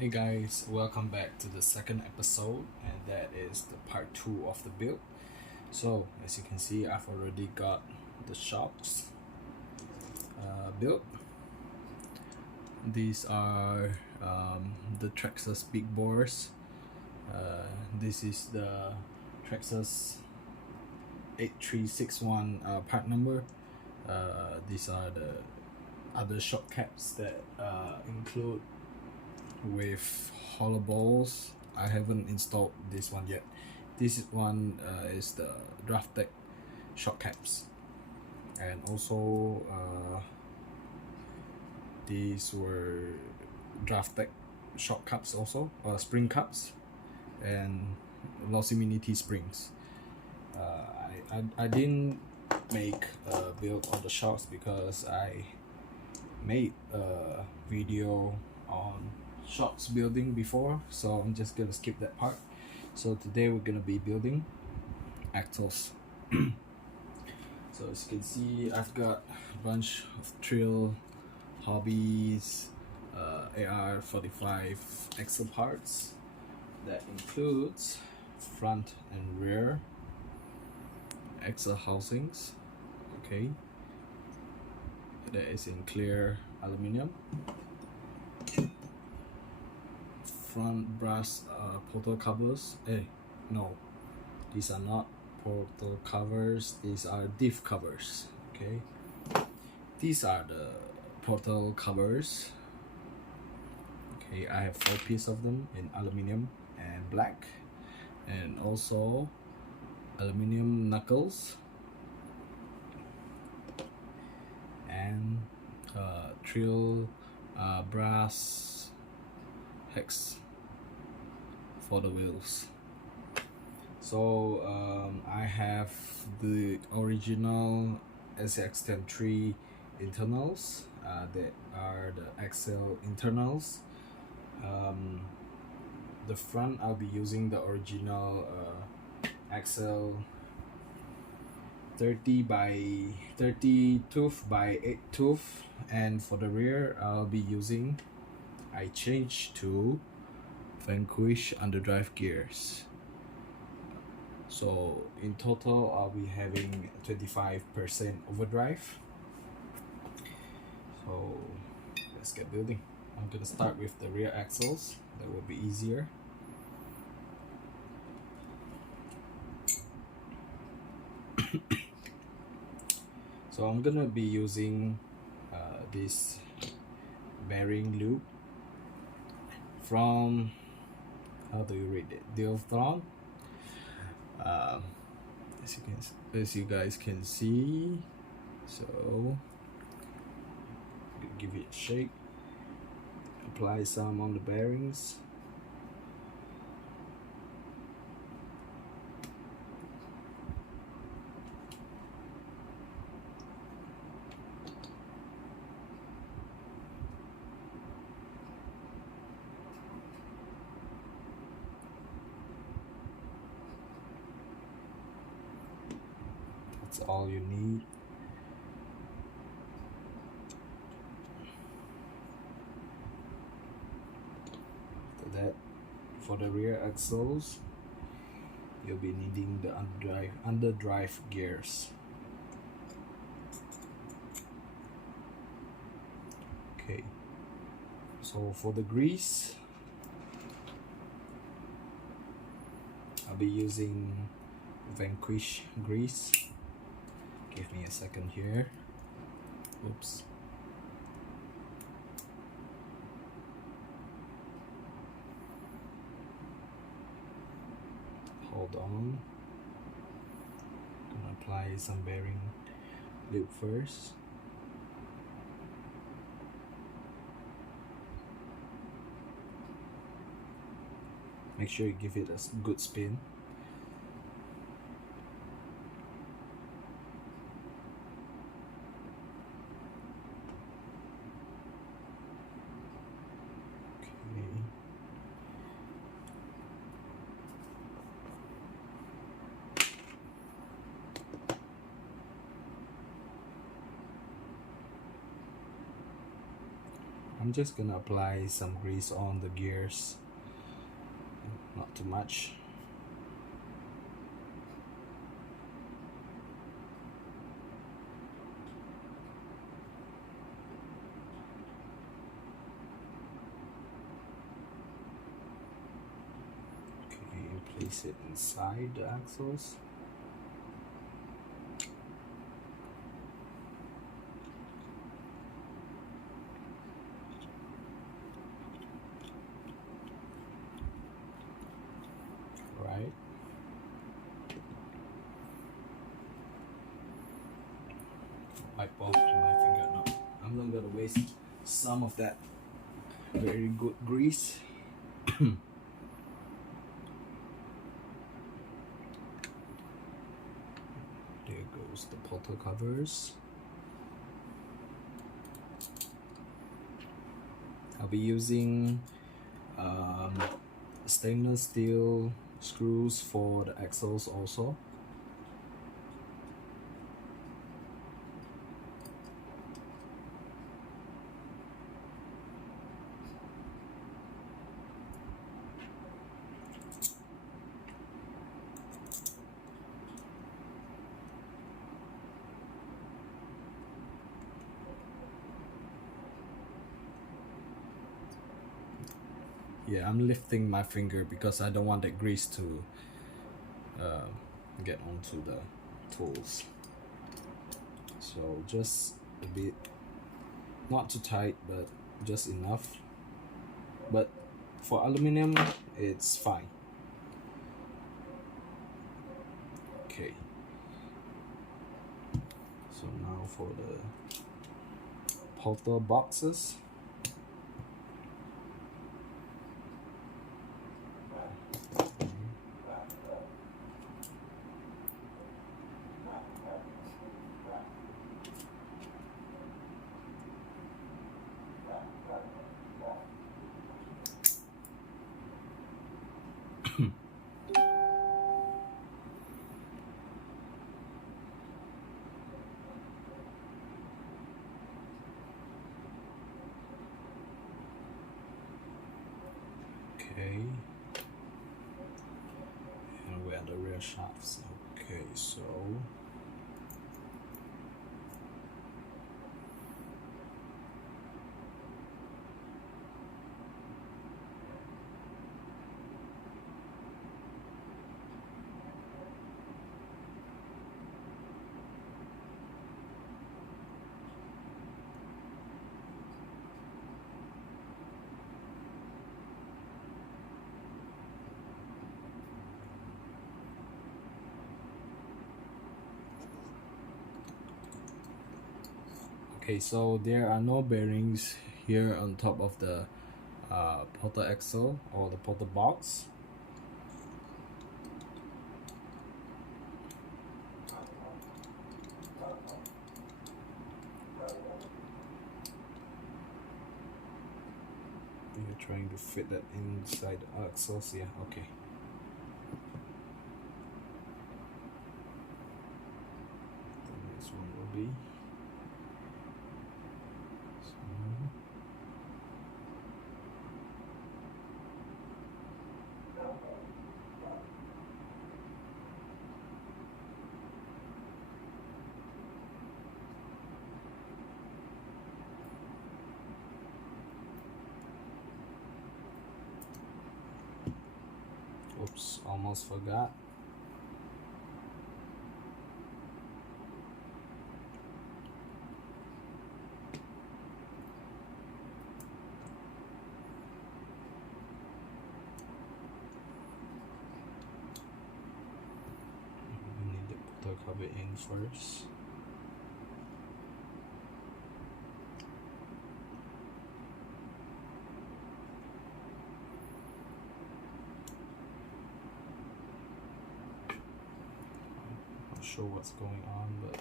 Hey guys, welcome back to the second episode, and that is the part 2 of the build. So as you can see, I've already got the shocks built. These are the Traxxas big bores. This is the Traxxas 8361 part number. These are the other shock caps that include with hollow balls. I haven't installed this one yet. This one is the Draftec shock caps, and also these were Draftec shock caps also, spring caps, and Lossiminity springs. I didn't make a build on the shocks because I made a video on shocks building before, so I'm just gonna skip that part. So today we're gonna be building axles. So as you can see, I've got a bunch of Trill Hobbies AR45 axle parts. That includes front and rear axle housings. Okay, that is in clear aluminum. Front brass portal covers. No, these are not portal covers, these are diff covers. Okay, these are the portal covers. Okay, I have 4 pieces of them in aluminum and black, and also aluminum knuckles and Trill brass hex for the wheels. So I have the original SX103 internals that are the axle internals. The front, I'll be using the original axle 30 tooth by 8 tooth, and for the rear I'll be using, I changed to Vanquish underdrive gears. So in total I'll be having 25% overdrive. So let's get building. I'm gonna start with the rear axles, that will be easier. So I'm gonna be using this bearing loop from, how do you read it, Dilthron. As you guys can see, so give it a shake, apply some on the bearings. That's all you need. After that, for the rear axles, you'll be needing the underdrive gears. Okay, so for the grease, I'll be using Vanquish grease. Give me a second here. Oops. Hold on. Gonna apply some bearing lube first. Make sure you give it a good spin. I'm I'm just gonna apply some grease on the gears, not too much. Place it inside the axles. Right. Wipe off my finger. No, I'm not gonna waste some of that very good grease. There goes the portal covers. I'll be using stainless steel screws for the axles also. Yeah, I'm lifting my finger because I don't want that grease to get onto the tools. So just a bit, not too tight, but just enough. But for aluminum, it's fine. Okay. So now for the portal boxes. Okay, and we're at the rear shafts. Okay, so okay, so there are no bearings here on top of the portal axle or the portal box. You're trying to fit that inside the axles, yeah, okay. The next one will be oops, almost forgot. We need to put the cover in first. Not sure what's going on, but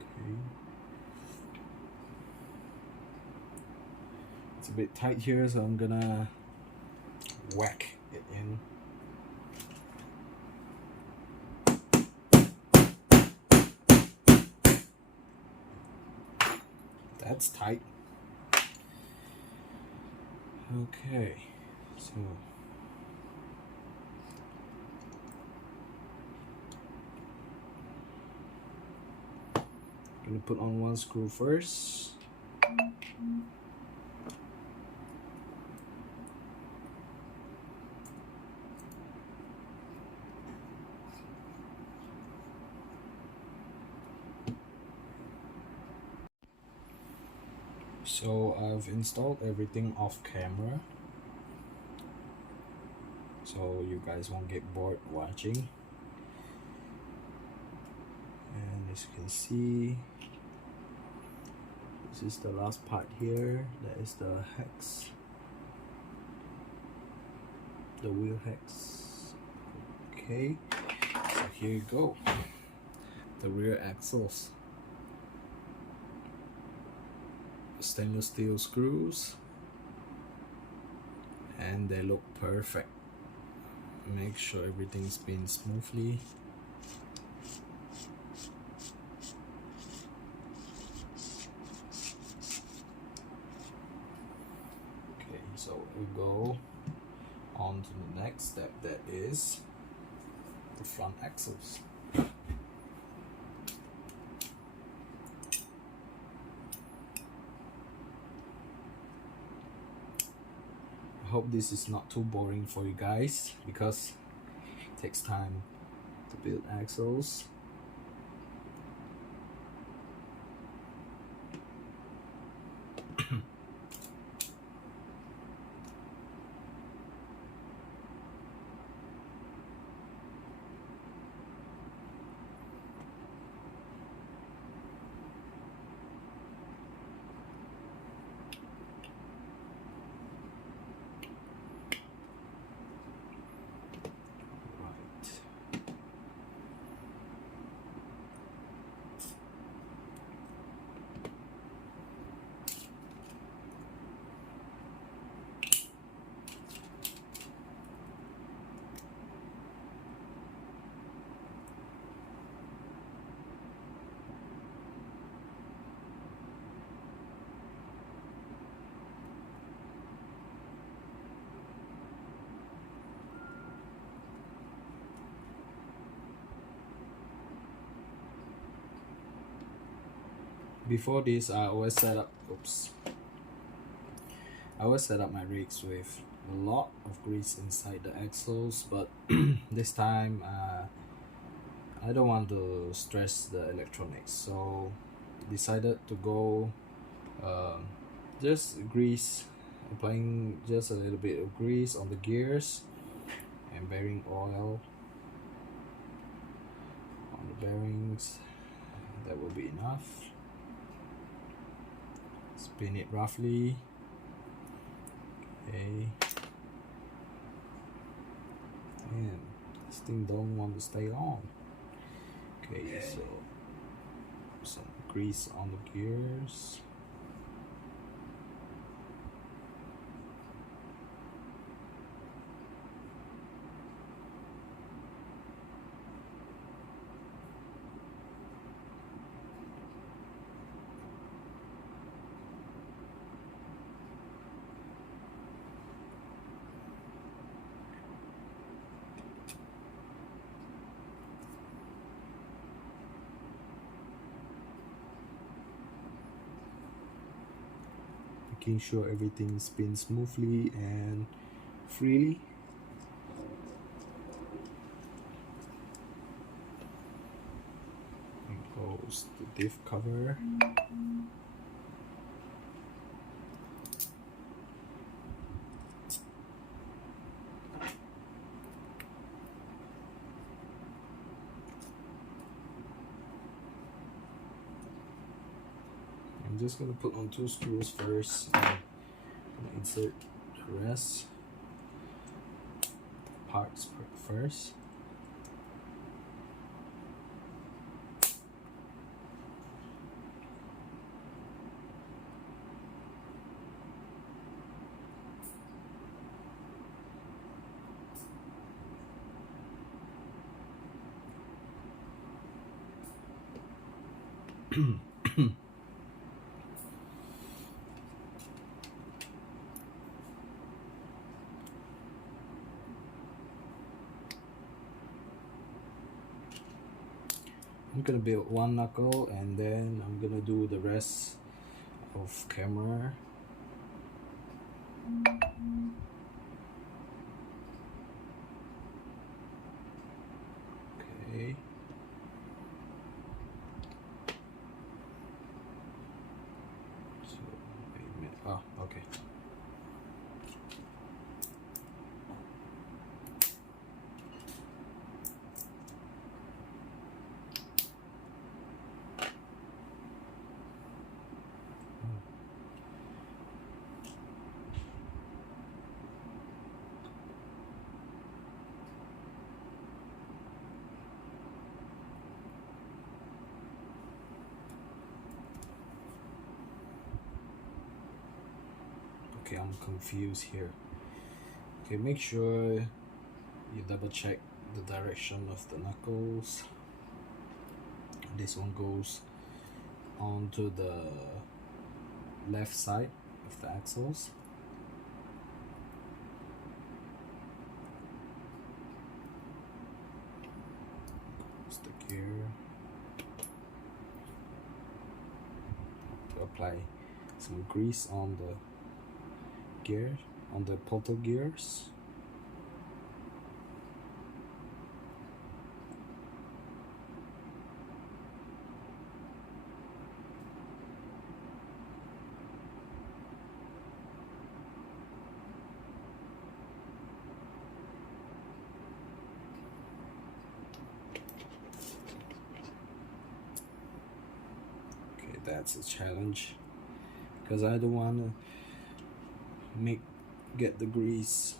okay. It's a bit tight here, so I'm gonna whack it in. That's tight. Okay, so I'm gonna put on one screw first. So I've installed everything off camera, so you guys won't get bored watching. And as you can see, this is the last part here. That is the hex, the wheel hex. Okay, so here you go, the rear axles. Stainless steel screws, and they look perfect. Make sure everything spins smoothly. Okay, so we go on to the next step, that is the front axles. I hope this is not too boring for you guys, because it takes time to build axles. Before this, I always set up my rigs with a lot of grease inside the axles, but this time I don't want to stress the electronics, so decided to go just grease, applying just a little bit of grease on the gears and bearing oil on the bearings. That will be enough. Spin it roughly. Okay, and this thing don't want to stay on. Okay, so some grease on the gears. Making sure everything spins smoothly and freely. And close the diff cover. I'm just gonna put on 2 screws first. I'm gonna insert the rest parts first. I'm gonna build one knuckle and then I'm gonna do the rest of camera. Okay. So wait a minute. Oh, okay. Okay, I'm confused here. Okay, make sure you double check the direction of the knuckles. This one goes onto the left side of the axles. Goes the gear. To apply some grease on the gear, on the portal gears. Okay, that's a challenge because I don't want to get the grease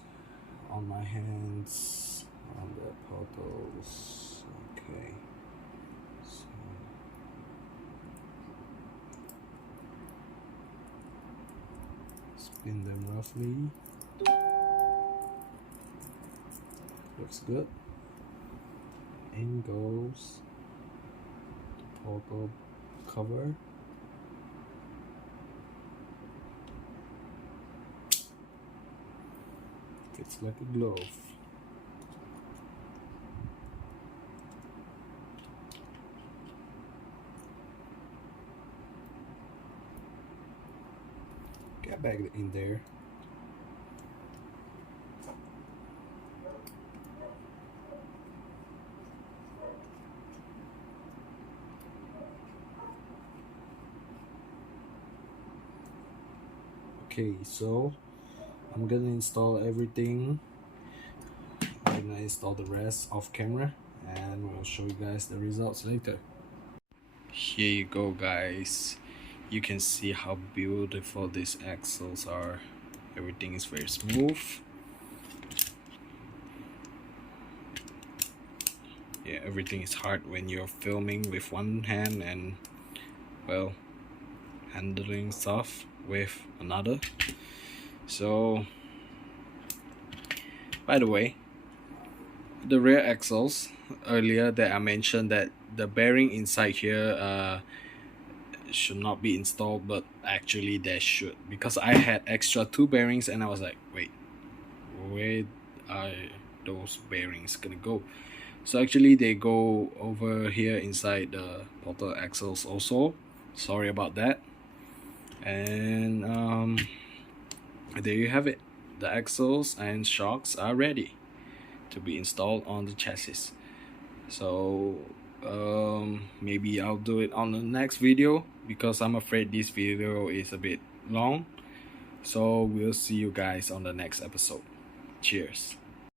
on my hands on the portals. Okay, so spin them roughly. Looks good. In goes the portal cover. Fits like a glove. Get back in there. Okay, so I'm gonna install everything. I'm gonna install the rest off camera and we'll show you guys the results later. Here you go, guys. You can see how beautiful these axles are. Everything is very smooth. Yeah, everything is hard when you're filming with one hand and, well, handling stuff with another. So, by the way, the rear axles, earlier that I mentioned that the bearing inside here should not be installed, but actually they should, because I had extra 2 bearings and I was like, wait, where are those bearings gonna go? So actually they go over here inside the portal axles also. Sorry about that. And there you have it. The axles and shocks are ready to be installed on the chassis. So maybe I'll do it on the next video because I'm afraid this video is a bit long. So we'll see you guys on the next episode. Cheers.